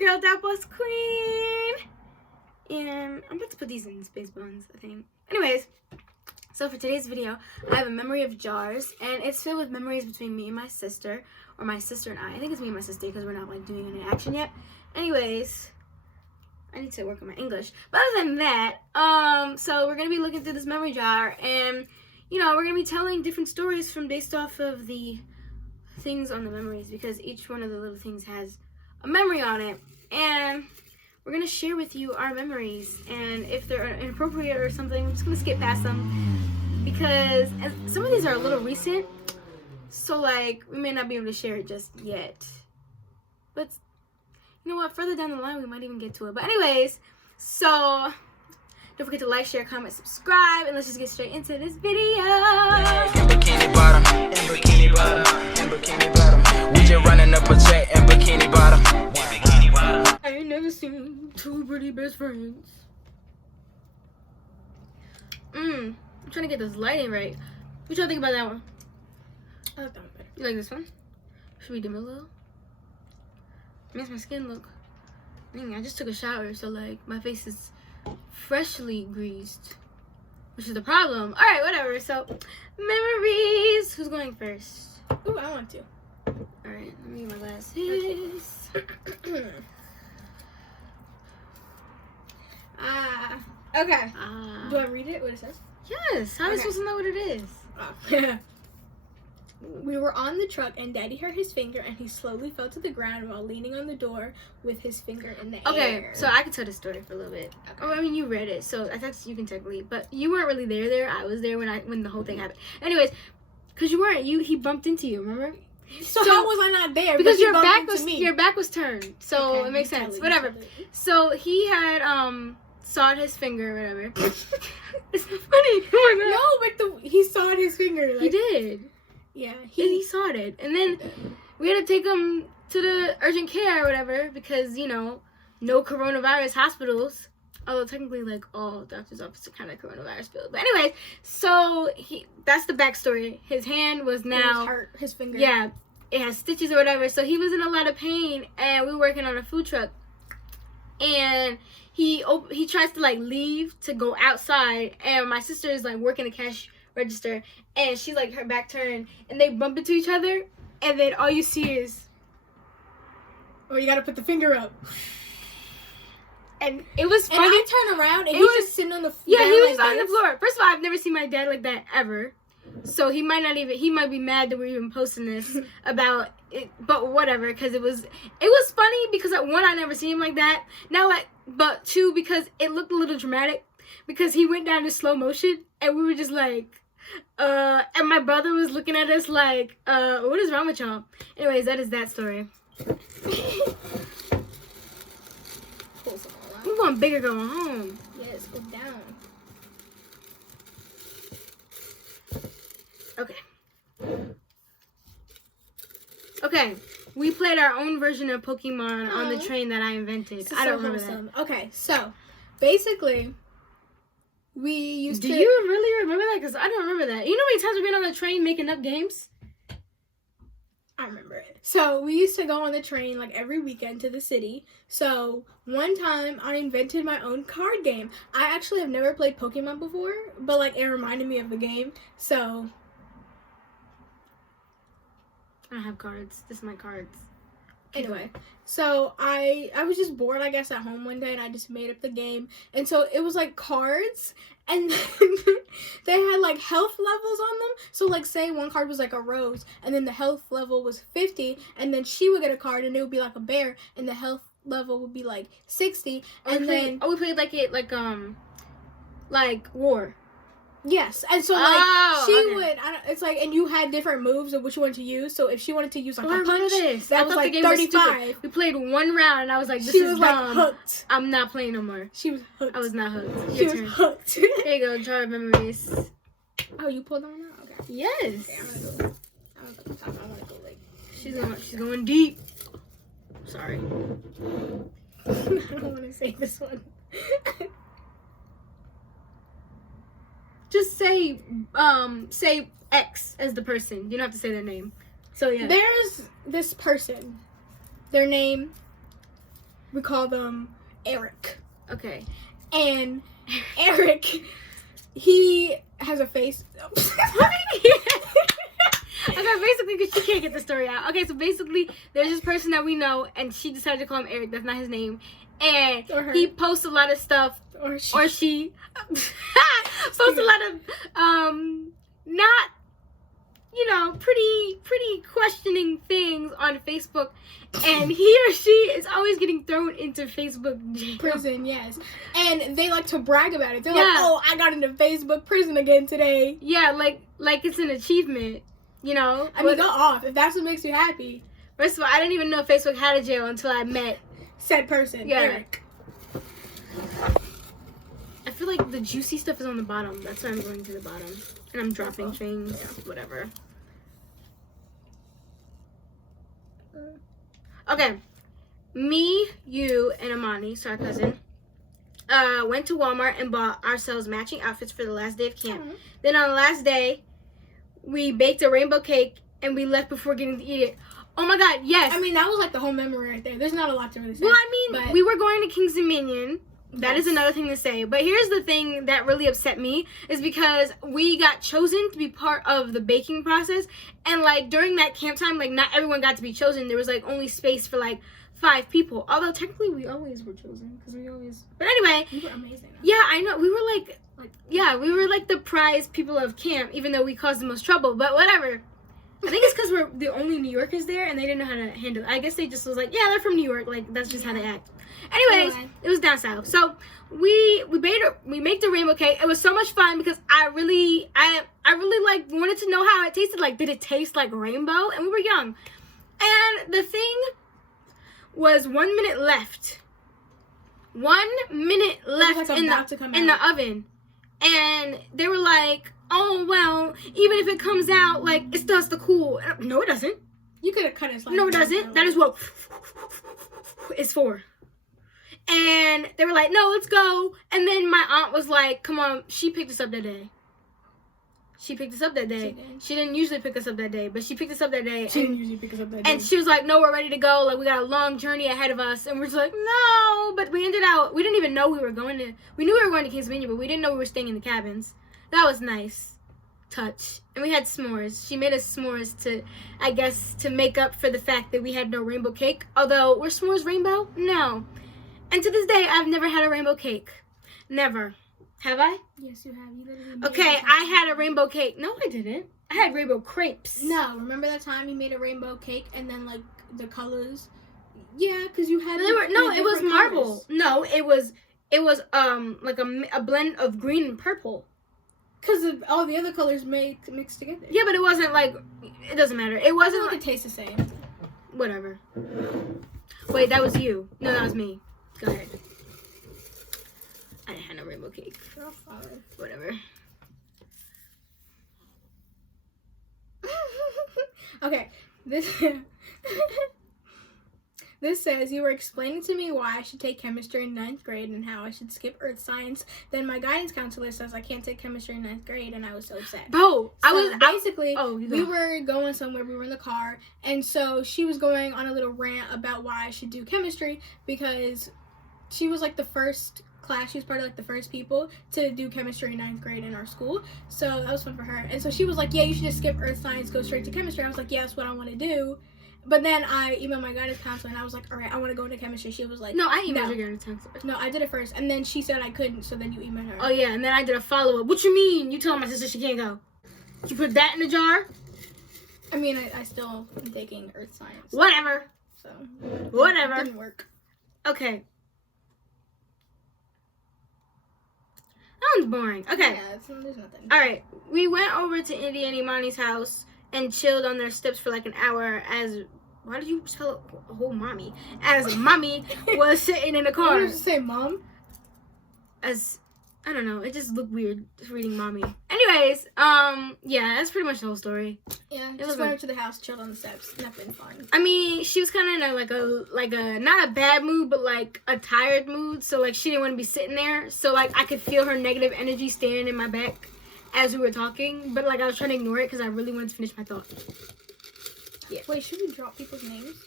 your girl, datbossqueen. And I'm about to put these in space buns, I think. Anyways, so for today's video, I have a memory of jars, and it's filled with memories between me and my sister, or my sister and I. I think it's me and my sister because we're not like doing any action yet. Anyways, I need to work on my English. But other than that, so we're gonna be looking through this memory jar, and you know, we're gonna be telling different stories from based off of the things on the memories, because each one of the little things has a memory on it, and we're gonna share with you our memories. And if they're inappropriate or something, I'm just gonna skip past them because some of these are a little recent, so like we may not be able to share it just yet. But you know what? Further down the line, we might even get to it. But anyways, so don't forget to like, share, comment, subscribe, and let's just get straight into this video. In Bikini Bottom, in Bikini Bottom, in Bikini Bottom. We just running up a check in Bikini Bottom. I ain't never seen two pretty best friends. I'm trying to get this lighting right. What y'all think about that one? I like that one better. You like this one? Should we dim it a little? It makes my skin look. Dang, I just took a shower, so like my face is freshly greased, which is the problem. All right, whatever. So memories. Who's going first? Ooh, I want to. All right, let me get my glasses. Okay. Do I read it? What it says? Yes. How am I supposed to know what it is? Oh. We were on the truck and Daddy hurt his finger and he slowly fell to the ground while leaning on the door with his finger in the air. Okay, so I can tell the story for a little bit. Okay. Oh, I mean, you read it, so I thought you can technically, but you weren't really there. I was there when the whole thing happened. Anyways, because you weren't, he bumped into you, remember? So how was I not there? Because you your bumped back into me. your back was turned, so Okay, it makes you tell sense. it, Whatever. you tell it. So he had sawed his finger, or whatever. It's not funny. Oh my God. No, but he sawed his finger. Like, He did. Yeah, He sawed it, and then we had to take him to the urgent care or whatever because, you know, no coronavirus hospitals. Although technically, like, all doctor's offices are kind of coronavirus filled. But anyways, so that's the backstory. His hand was now It was hurt, his finger. Yeah, it has stitches or whatever. So he was in a lot of pain, and we were working on a food truck, and he tries to like leave to go outside, and my sister is like working the cash register, and she's like her back turned, and they bump into each other, and then all you see is, oh, you gotta put the finger up. and it was funny. And I turn around and It he's was- just sitting on the floor. Yeah, he was like on the this. floor. First of all, I've never seen my dad like that ever. So he might be mad that we're even posting this about it, but whatever, because it was funny because one, I never seen him like that. Now, but two, because it looked a little dramatic because he went down in slow motion and we were just like, and my brother was looking at us like, what is wrong with y'all? Anyways, that is that story. Pull some all out. We want bigger going home. Yes, go down. Okay, we played our own version of Pokemon on the Aw. train that I invented. This is I don't so remember wholesome. Okay, so basically, we used that. to. Do you really remember that? Because I don't remember that. You know how many times we've been on the train making up games? I remember it. So we used to go on the train like every weekend to the city. So one time I invented my own card game. I actually have never played Pokemon before, but like it reminded me of the game. So I don't have cards. This is my cards. anyway, so I was just bored, I guess, at home one day, and I just made up the game. And so it was like cards, and then they had like health levels on them. So like, say one card was like a rose, and then the health level was 50, and then she would get a card, and it would be like a bear, and the health level would be like 60, and then we played like war. yes, and so like Oh, she okay. would. It's like, and you had different moves of which one to use. So if she wanted to use like Oh, I a remember punch, this. I that was thought the like game was stupid. 35. We played one round, and I was like, "This She is was like dumb. hooked. I'm not playing no more." She was hooked. I was not hooked. She Your was turn. hooked. Here you go, jar of memories. Oh, you pulled that one out? Okay. Yes. Okay, I'm gonna go. I'm gonna go top. I wanna go like. She's going deep. Sorry. I don't wanna say this one. Just say X as the person. You don't have to say their name. So yeah. There's this person. Their name We call them Eric. Okay. And Eric, he has a face. Okay, basically, because she can't get the story out. Okay, so basically, there's this person that we know, and she decided to call him Eric. That's not his name. And he posts a lot of stuff, or she posts a lot of, not, you know, pretty questioning things on Facebook. And he or she is always getting thrown into Facebook jail. Prison, yes. And they like to brag about it. They're like, oh, I got into Facebook prison again today. Yeah, like it's an achievement. You know, I mean, go off if that's what makes you happy. First of all, I didn't even know Facebook had a jail until I met said person, Eric. I feel like the juicy stuff is on the bottom. That's why I'm going to the bottom, and I'm dropping things. Yeah. Whatever. Okay, me, you, and Amani, so our cousin, went to Walmart and bought ourselves matching outfits for the last day of camp. Then on the last day, we baked a rainbow cake, and we left before getting to eat it. Oh my God, yes. I mean, that was like the whole memory right there. There's not a lot to really say. Well, I mean, we were going to King's Dominion. That is another thing to say. But here's the thing that really upset me is because we got chosen to be part of the baking process. And, like, during that camp time, like, not everyone got to be chosen. There was, like, only space for, like, 5 people. Although, technically, we always were chosen. Because we always... But anyway. You were amazing. Yeah, I know. We were, like... Yeah, we were like the prize people of camp, even though we caused the most trouble. But whatever. I think it's because we're the only New Yorkers there, and they didn't know how to handle it. I guess they just was like, yeah, they're from New York. Like, that's just how they act. Anyways, it was down south. So we made the rainbow cake. It was so much fun because I really like wanted to know how it tasted. Like, did it taste like rainbow? And we were young. And the thing was 1 minute left. 1 minute left like in the oven. And they were like, oh, well, even if it comes out, like, it still has to cool. No, it doesn't. You could have cut it. No, it doesn't. That is what it's for. And they were like, no, let's go. And then my aunt was like, come on. She picked us up that day. She didn't usually pick us up that day, but she picked us up that day. And she was like, no, we're ready to go. Like, we got a long journey ahead of us. And we're just like, no. But we didn't even know we were going to, we knew we were going to King's Dominion, but we didn't know we were staying in the cabins. That was nice. Touch. And we had s'mores. She made us s'mores to, I guess, to make up for the fact that we had no rainbow cake. Although, were s'mores rainbow? No. And to this day, I've never had a rainbow cake. Never. Have I? Yes, you have. You literally made I had a rainbow cake. No, I didn't. I had rainbow crepes. No, remember that time you made a rainbow cake and then like the colors? Yeah, because you had. It was marble. Colors. No, it was like a blend of green and purple. Because all the other colors mixed together. Yeah, but it wasn't like. It doesn't matter. It wasn't like it tastes the same. Whatever. Wait, that was you. No, that was me. Go ahead. I didn't have no rainbow cake. Oh, fine. Whatever. Okay, this says, you were explaining to me why I should take chemistry in 9th grade and how I should skip earth science. Then my guidance counselor says I can't take chemistry in 9th grade, and I was so upset. Bro, we were going somewhere, we were in the car, and so she was going on a little rant about why I should do chemistry because she was like the first class, she was part of like the first people to do chemistry in 9th grade in our school, so that was fun for her. And so she was like, yeah, you should just skip earth science, go straight to chemistry. I was like, yeah, that's what I want to do. But then I emailed my guidance counselor and I was like, all right, I want to go into chemistry. She was like, no, I emailed your guidance counselor. No, I did it first, and then she said I couldn't, so then you emailed her. Oh yeah, and then I did a follow-up. What you mean? You told my sister she can't go. You put that in the jar? I mean, I still am taking earth science. Whatever. So whatever. It didn't work. Okay. That one's boring. Okay. Yeah, there's nothing. Alright. We went over to Indy and Imani's house and chilled on their steps for like an hour as... Why did you spell it a whole mommy? As mommy was sitting in the car. Why did you say mom? As... I don't know. It just looked weird just reading mommy. Anyways, yeah, that's pretty much the whole story. Yeah, just went up to the house, chilled on the steps. Nothing fun. I mean, she was kind of in like a not a bad mood, but like a tired mood. So like she didn't want to be sitting there. So like I could feel her negative energy staring in my back as we were talking. But like I was trying to ignore it because I really wanted to finish my thought. Yeah. Wait, should we drop people's names?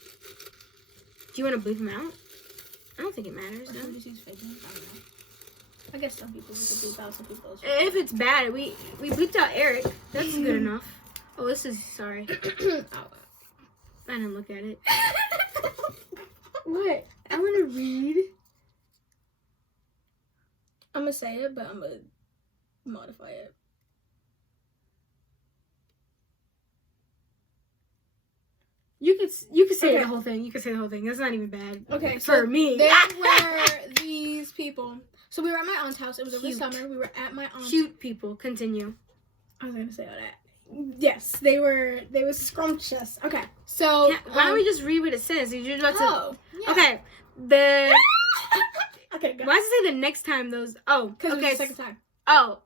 Do you want to bleep them out? I don't think it matters. Or No. some just use fake names. I don't know. I guess some people just bleep out, some people else. If it's bad, we bleeped out Eric. That's good enough. Oh, this is sorry. Oh. I didn't look at it. What? I want to read. I'm gonna say it, but I'm gonna modify it. You could say Okay. the whole thing. You could say the whole thing. That's not even bad. Okay, For so me. there were these people. So we were at my aunt's house. It was over the Cute. summer. We were at my aunt's. Cute people. Continue. I was gonna say all that. Yes, they were scrumptious. Okay, so Why don't we just read what it says? You're about to. Oh, yeah. Okay. The. Okay, go. Why does it say the next time those? Oh. Because Okay. it was the second time. Oh.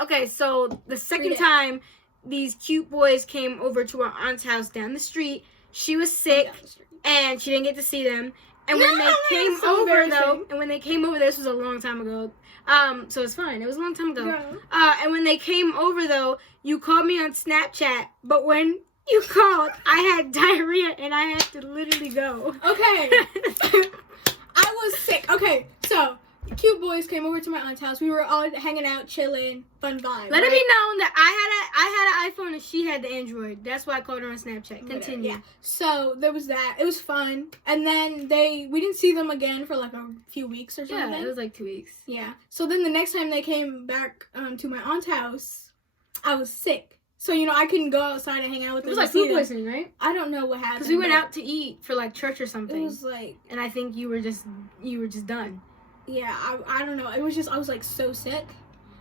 Okay. So the second Read it. time, these cute boys came over to our aunt's house down the street. She was sick. Down the street. And she didn't get to see them. And when No, they that came is so over, though, embarrassing. and when they came over, this was a long time ago. So it's fine. It was a long time ago. Yeah. And when they came over, though, you called me on Snapchat. But when you called, I had diarrhea and I had to literally go. Okay. I was sick. Okay, so cute boys came over to my aunt's house. We were all hanging out, chilling, fun vibe. Let it right? be known that I had an iPhone and she had the Android. That's why I called her on Snapchat. Continue. Yeah. So there was that. It was fun. And then we didn't see them again for like a few weeks or something. Yeah, it was like 2 weeks. Yeah. So then the next time they came back to my aunt's house, I was sick. So, I couldn't go outside and hang out with It them. was like to see food them. poisoning, right? I don't know what happened. Because we went but out to eat for like church or something. It was like, And I think you were just done. yeah, I don't know. It was just, I was like so sick.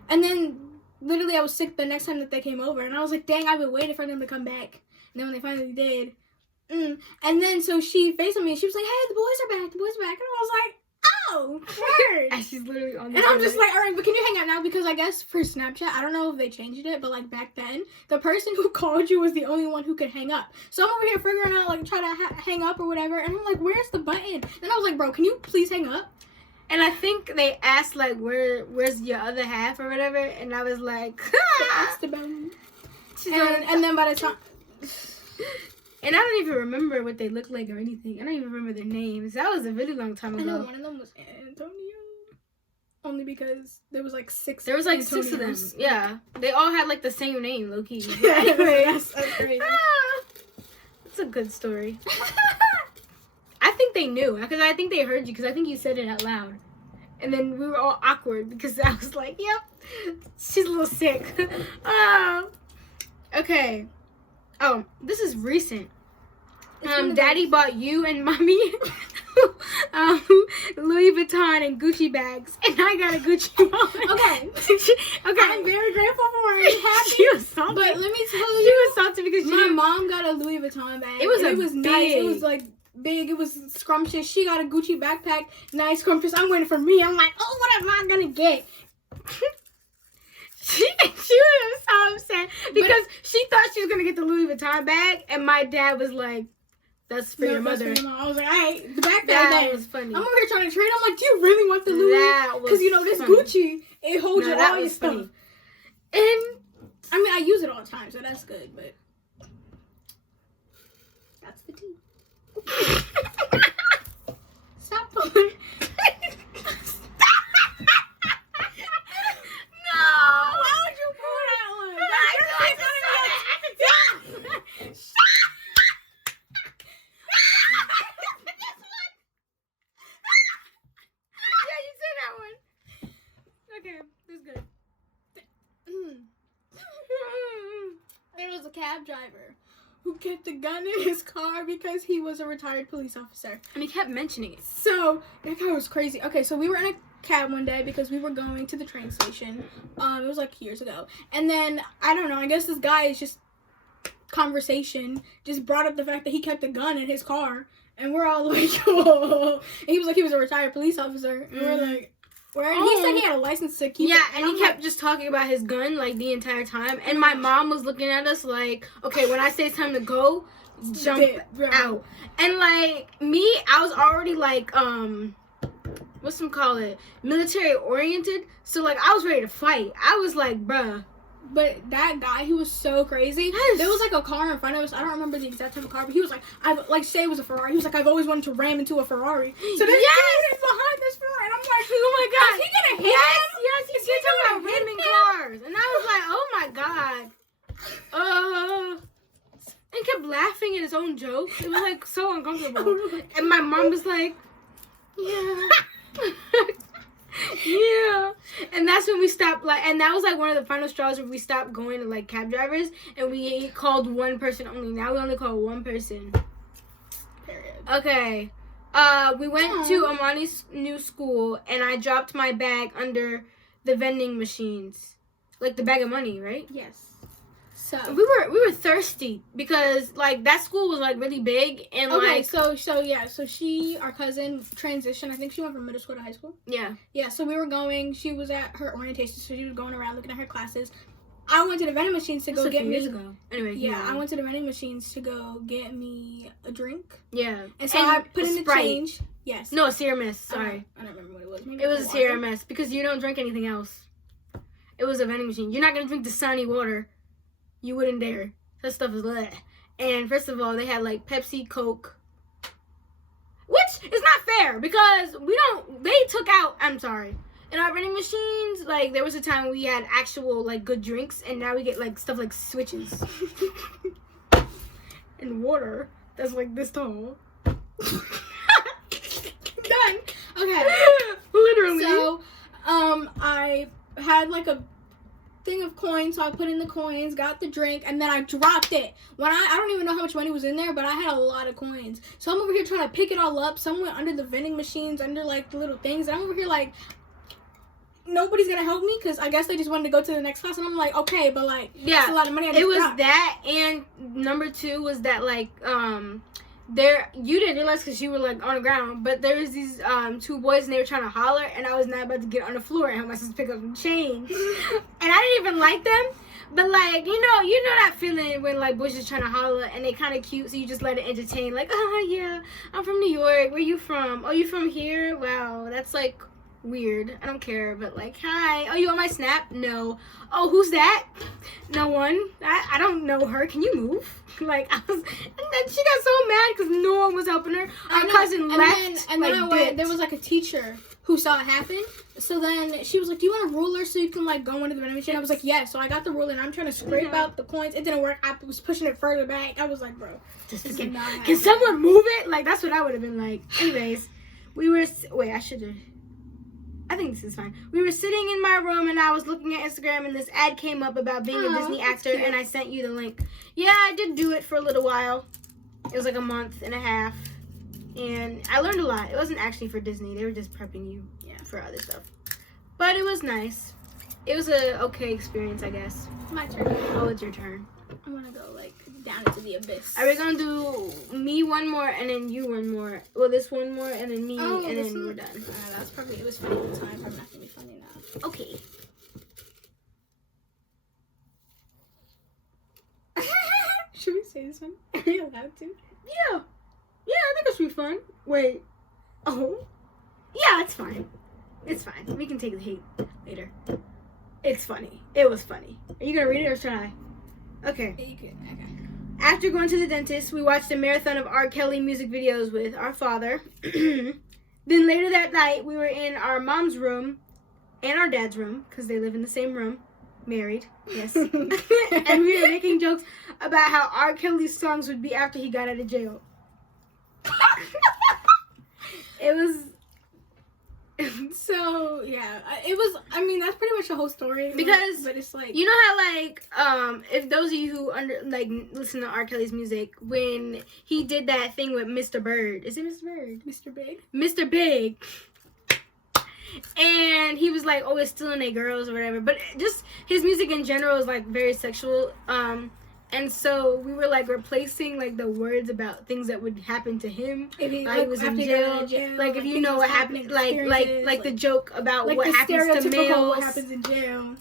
And then literally I was sick the next time that they came over. And I was like, dang, I've been waiting for them to come back. And then when they finally did. And then so she FaceTimed me and she was like, hey, the boys are back. The boys are back. And I was like, oh, word. And she's literally on the And I'm just like, all right, but can you hang out now? Because I guess for Snapchat, I don't know if they changed it, but like back then, the person who called you was the only one who could hang up. So I'm over here figuring out, like, try to hang up or whatever. And I'm like, where's the button? And I was like, bro, can you please hang up? And I think they asked, like, where's your other half or whatever? And I was like, Asked about me. She's And then by the time... And I don't even remember what they looked like or anything. I don't even remember their names. That was a really long time I know ago. one of them was Antonio. Only because there was like six. There was like 6 of them. Antonios. Yeah. They all had like the same name, low key. Anyway, that's crazy. It's a good story. I think they knew because I think they heard you because I think you said it out loud. And then we were all awkward because I was like, yep, she's a little sick. Okay. Oh, this is recent. Daddy bought you and mommy Louis Vuitton and Gucci bags, and I got a Gucci wallet. Okay. Okay. I'm very grateful for it. Happy. She was salty. But let me tell She you, was salty because she my didn't. mom got a Louis Vuitton bag. It was and it was nice. It big. was like big. It was scrumptious. She got a Gucci backpack, nice scrumptious. I'm waiting for me. I'm like, oh, what am I gonna get? She was so upset because she thought she was gonna get the Louis Vuitton bag, and my dad was like, "That's for your that's mother." for your mom. I was like, all right, the backpack. That then. was funny. I'm over here trying to trade. I'm like, do you really want the Louis? That was Because this funny. Gucci, it holds No, your that all your was stuff. funny. And I mean, I use it all the time, so that's good. But that's the tea. Stop pulling. no, Why would you pull that one? Yeah, you said that one. Okay, that's good. There was a cab driver who kept the gun in his car because he was a retired police officer. And he kept mentioning it. So that guy was crazy. Okay, so we were in a cab one day because we were going to the train station. It was like years ago. And then I don't know, I guess this guy is just conversation just brought up the fact that he kept a gun in his car, and we're all like, oh. And he was like he was a retired police officer, and we're like, where? And he said he had a license to keep. Yeah, it. and I'm he kept just talking about his gun like the entire time. And my mom was looking at us like, okay, when I say it's time to go, jump out. And like me, I was already like what's some call it? Military oriented. So like I was ready to fight. I was like, bruh, But that guy, he was so crazy. Yes. There was like a car in front of us. I don't remember the exact type of car, but he was like, say it was a Ferrari. He was like, I've always wanted to ram into a Ferrari. So then he's behind this Ferrari, and I'm like, oh my god, is he gonna hit him? Yes, he did talk about ramming cars, and I was like, oh my god. And kept laughing at his own jokes. It was like so uncomfortable. And my mom was like, yeah. Yeah. And that's when we stopped, like, and that was like one of the final straws where we stopped going to like cab drivers and we called one person only. Now we only call one person. Period. Okay. We went to Amani's new school and I dropped my bag under the vending machines. Like the bag of money, right? Yes. So we were thirsty because like that school was like really big and okay, like so she, our cousin, transitioned. I think she went from middle school to high school. yeah. So we were going. She was at her orientation, so she was going around looking at her classes. I went to the vending machines to go get me. Years ago. Anyway, Yeah, I went to the vending machines to go get me a drink. Yeah, And so I put in the Sprite. change. Yes. No, Sierra Mist. Sorry, I don't remember what it was. Maybe it was a water. Sierra Mist because you don't drink anything else. It was a vending machine. You're not gonna drink the Sunny water. You wouldn't dare. That stuff is bleh. And first of all, they had like Pepsi, Coke, which is not fair because they took out. I'm sorry. In our vending machines, like there was a time we had actual like good drinks, and now we get like stuff like switches and water that's like this tall. Done. Okay. Literally. So, I had like a thing of coins, so I put in the coins, got the drink, and then I dropped it. When I don't even know how much money was in there, but I had a lot of coins. So I'm over here trying to pick it all up. Some went under the vending machines, under like the little things, and I'm over here like, nobody's gonna help me because I guess they just wanted to go to the next class, and I'm like, okay, but like, yeah, it's a lot of money. It was that, and number two was that like you didn't realize because you were like on the ground, but there was these two boys and they were trying to holler, and I was not about to get on the floor and help my sister pick up some change, and I didn't even like them. But like you know that feeling when like boys just trying to holler and they kind of cute, so you just let it entertain. Like, oh yeah, I'm from New York. Where you from? Oh, you from here? Wow, that's like weird. I don't care, but like, hi. Oh, you want my snap? No. Oh, who's that? No one. I don't know her. Can you move? Like, and then she got so mad because no one was helping her. Our cousin left. And then like, I went. There was like a teacher who saw it happen. So then she was like, "Do you want a ruler so you can like go into the vending machine?" I was like, "Yeah." So I got the ruler and I'm trying to scrape out the coins. It didn't work. I was pushing it further back. I was like, "Bro, this is not happening." Can someone move it? Like, that's what I would have been like. Anyways, I think this is fine. We were sitting in my room and I was looking at Instagram and this ad came up about being a Disney actor and I sent you the link. Yeah, I did do it for a little while. It was like a month and a half. And I learned a lot. It wasn't actually for Disney. They were just prepping you for other stuff. But it was nice. It was a okay experience, I guess. My turn. Oh, it's your turn. I'm gonna go like down into the abyss. Are we gonna do me one more and then you one more? Well, this one more and then me and then we're done. It was funny at the time. Probably not gonna be funny now. Okay. Should we say this one? Are we allowed to? Yeah. Yeah, I think it should be fun. Wait. Oh. Yeah, it's fine. It's fine. We can take the hate later. It's funny. It was funny. Are you gonna read it or should I? Okay. Yeah, you can. Okay. After going to the dentist, we watched a marathon of R. Kelly music videos with our father. Then later that night, we were in our mom's room and our dad's room, because they live in the same room, married, yes. And we were making jokes about how R. Kelly's songs would be after he got out of jail. It was... So, yeah. It was, I mean, that's pretty much the whole story. Because, but it's like... You know how, like, if those of you who, listen to R. Kelly's music, when he did that thing with Mr. Bird. Is it Mr. Bird? Mr. Big? Mr. Big. And he was, like, always stealing their girls or whatever. But just his music in general is, like, very sexual. And so we were, like, replacing, like, the words about things that would happen to him. If he was in jail. Like, if you know what happened, like the joke about like what happens to males. What happens in jail.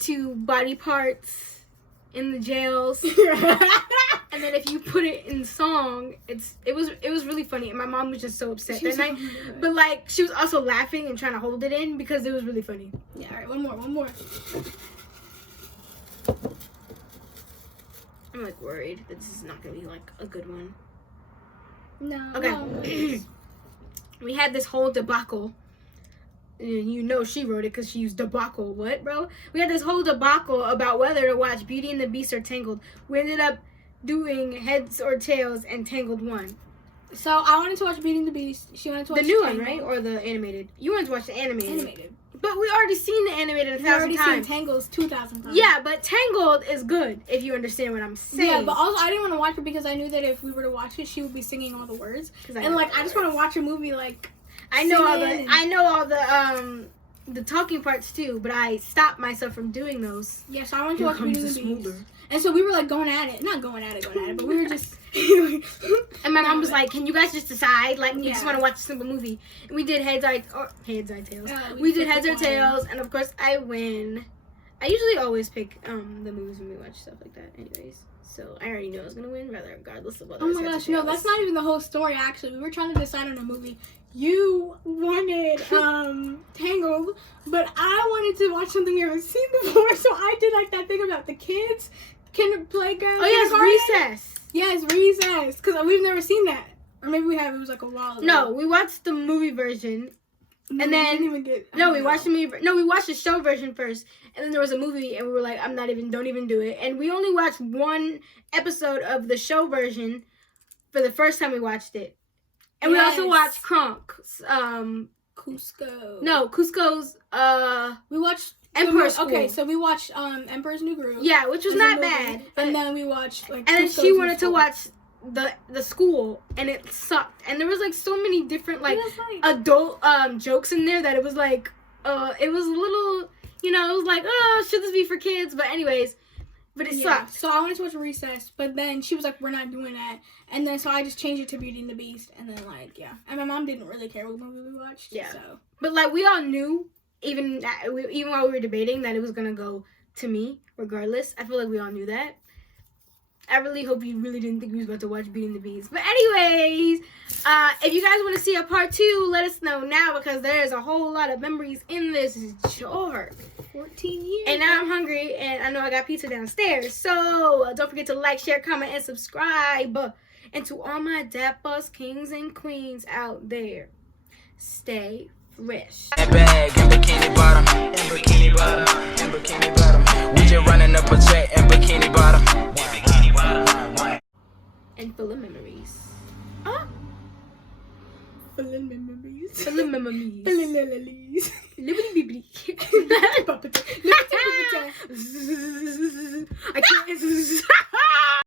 To body parts in the jails. And then if you put it in song, it was really funny. And my mom was just so upset that night. But, like, she was also laughing and trying to hold it in because it was really funny. Yeah, all right, one more. I'm like worried that this is not gonna be like a good one. No. Okay. We had this whole debacle. And you know she wrote it because she used debacle. What, bro? We had this whole debacle about whether to watch Beauty and the Beast or Tangled. We ended up doing Heads or Tails, and Tangled won. So I wanted to watch Beauty and the Beast. She wanted to watch The new Tangled. one, right? Or the animated? You wanted to watch the animated. Animated. But we already seen the animated 1,000 We already times. seen Tangled 2,000 times. Yeah, but Tangled is good, if you understand what I'm saying. Yeah, but also I didn't want to watch it because I knew that if we were to watch it, she would be singing all the words. And like I just want to watch a movie like I know all singing the talking parts too, but I stopped myself from doing those. Yeah, so I wanted to Here watch Beauty and comes the the Beast. smolder. And so we were like going at it. Not going at it, but we were just And my mom was like, "Can you guys just decide? Like, we just Yeah. want to watch a simple movie." And we did Heads or Tails. we We did picked Heads or one. Tails, and of course I win. I usually always pick the movies when we watch stuff like that, anyways. So I already know I was gonna win, regardless of whether. Oh it's my Heads or gosh, no, Tails. that's not even the whole story actually. We were trying to decide on a movie. You wanted Tangled, but I wanted to watch something we haven't seen before, so I did like that thing about the kids can play girls. Oh yes, Recess. Yes, Recess, because we've never seen that. Or maybe we have, it was like a while ago. No, we watched the movie version. No, and we then- didn't even get, No, we watched the movie. No, we watched the show version first, and then there was a movie, and we were like, don't even do it. And we only watched one episode of the show version for the first time we watched it. And we also Yes. watched Kronk's, Cusco. no, Cusco's, We watched Emperor's Okay, School. so we watched Emperor's New Groove. Yeah, which was as a not movie, bad. But, And then we watched like. and then Cusco's she New wanted to School. watch the school, and it sucked. And there was like so many different like It was like- adult jokes in there that it was like it was a little, you know, it was like, oh, should this be for kids? But anyways, but it Yeah, sucked. so I wanted to watch Recess, but then she was like, we're not doing that. And then so I just changed it to Beauty and the Beast. And then like, yeah. And my mom didn't really care what movie we watched. Yeah. So. But like we all knew, even while we were debating, that it was gonna go to me regardless. I feel like we all knew that. I really hope you really didn't think we was about to watch Beauty and the Beast. But anyways, if you guys want to see a part 2, let us know now, because there's a whole lot of memories in this jar. 14 years. And now I'm hungry, and I know I got pizza downstairs. So don't forget to like, share, comment, and subscribe. And to all my Dat Boss kings and queens out there, stay fresh. And bag and bikini bottom, and bikini bottom, and bikini bottom. We just running up a check and bikini bottom. And full of memories. Full of memories. Full of memories. Full of memories. Libbity bibbity. Puppet. Look at the puppet. I can't.